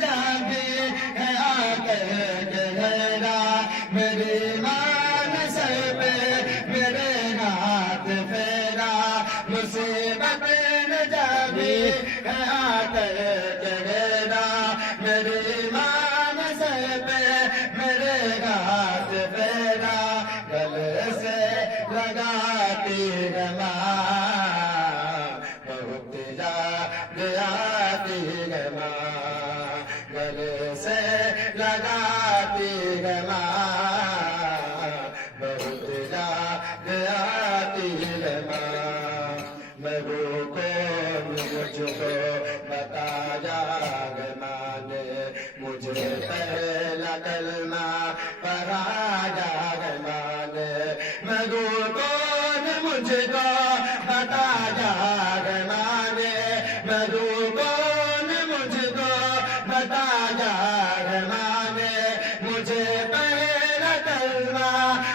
جاگے ہے آ کر گہرا میری مان سر پہ میرے ہاتھ پھیرا مصیبت نہ جاگے ہے آ کر گہرا میری مان سر پہ میرے ہاتھ پھیرا گلے سے لگاتی ہے ماں بہت یاد آتی ہے ماں گلے سے لگاتی ہے ماں بہت یاد آتی ہے ماں مگو کو مجھ کو بتایا ہے ماں نے مجھے پہلا کلمہ پڑھایا ہے ماں نے مگو کون مجھ کو بتایا ہے ماں نے مگو کون مجھ کو بتایا ہے ماں نے مجھے پہلا کلمہ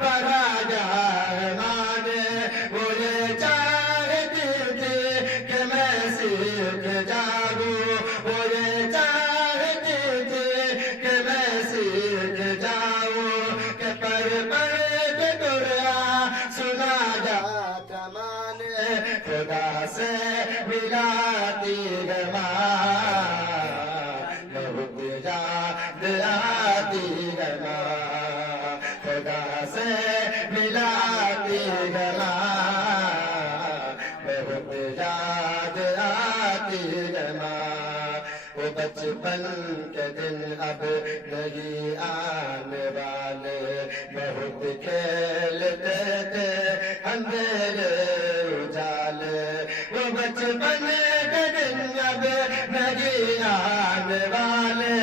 پڑھایا ہے ماں نے وہ یہ چاہتی تھی کہ میں سیکھ جاؤں وہ یہ چاہتی تھی کہ میں سیکھ جاؤں کہ پڑھ کے قرآن سنا جاتا ماں نے خدا سے ملاتی ہے ماں بہت یاد آتی ہے ماں خدا سے ملاتی ہے ماں بہت یاد آتی ہے ماں وہ بچپن کے دن اب نہیں آنے والے بہت کھیلتے تھے اندھیرے اجالے وہ بچپن کے دن اب نہیں آنے والے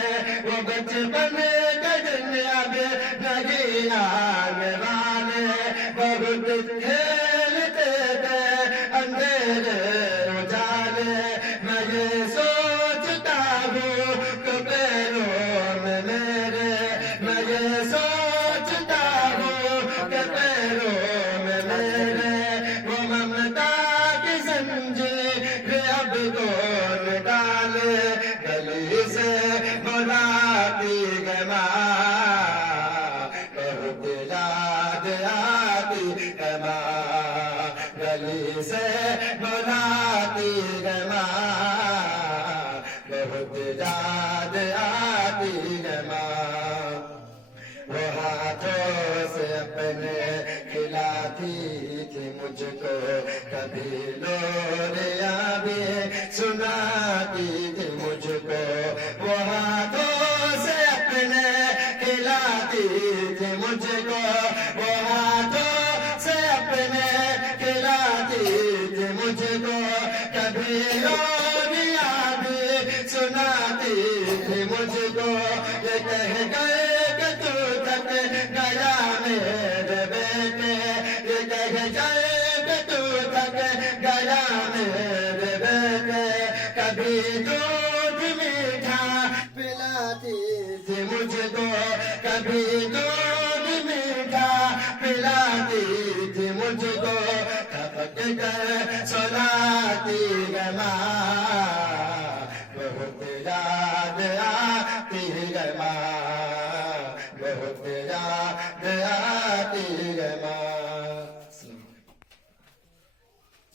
وہ بچپن کے دن اب نہیں آنے والے بہت کھیلتے تھے اندھیرے اجالے میں یہ سوچتا ہوں کہ پیروں میں میرے میں یہ سوچتا ہوں کہ پیروں میں میرے وہ ممتا کی زنجیر اب کون ڈالے گلی سے بلاتی ہے ماں بہت یاد آتی ہے ماں گلی سے بلاتی ہے ماں بہت یاد آتی ہے ماں وہ ہاتھوں سے اپنے کھلاتی تھی مجھ کو کبھی لوریاں بھی سناتی تھی مجھ کو وہ ہاتھوں سے اپنے کھلاتی تھی مجھ کو وہ ہاتھوں سے اپنے کھلاتی تھی مجھ کو کبھی لوریاں بھی سناتی تھی مجھ کو یہ کہہ گئے کہ تو تھک گیا میرے بیٹے یہ کہہ گئے کہ تو تھک گیا میرے بیٹے کبھی دودھ میٹھا پلاتی تھی مجھ کو کبھی دودھ میٹھا پلاتی تھی مجھ کو تھپک کر سلاتی ہے ماں بہت یاد آتی ہے ماں بہت یاد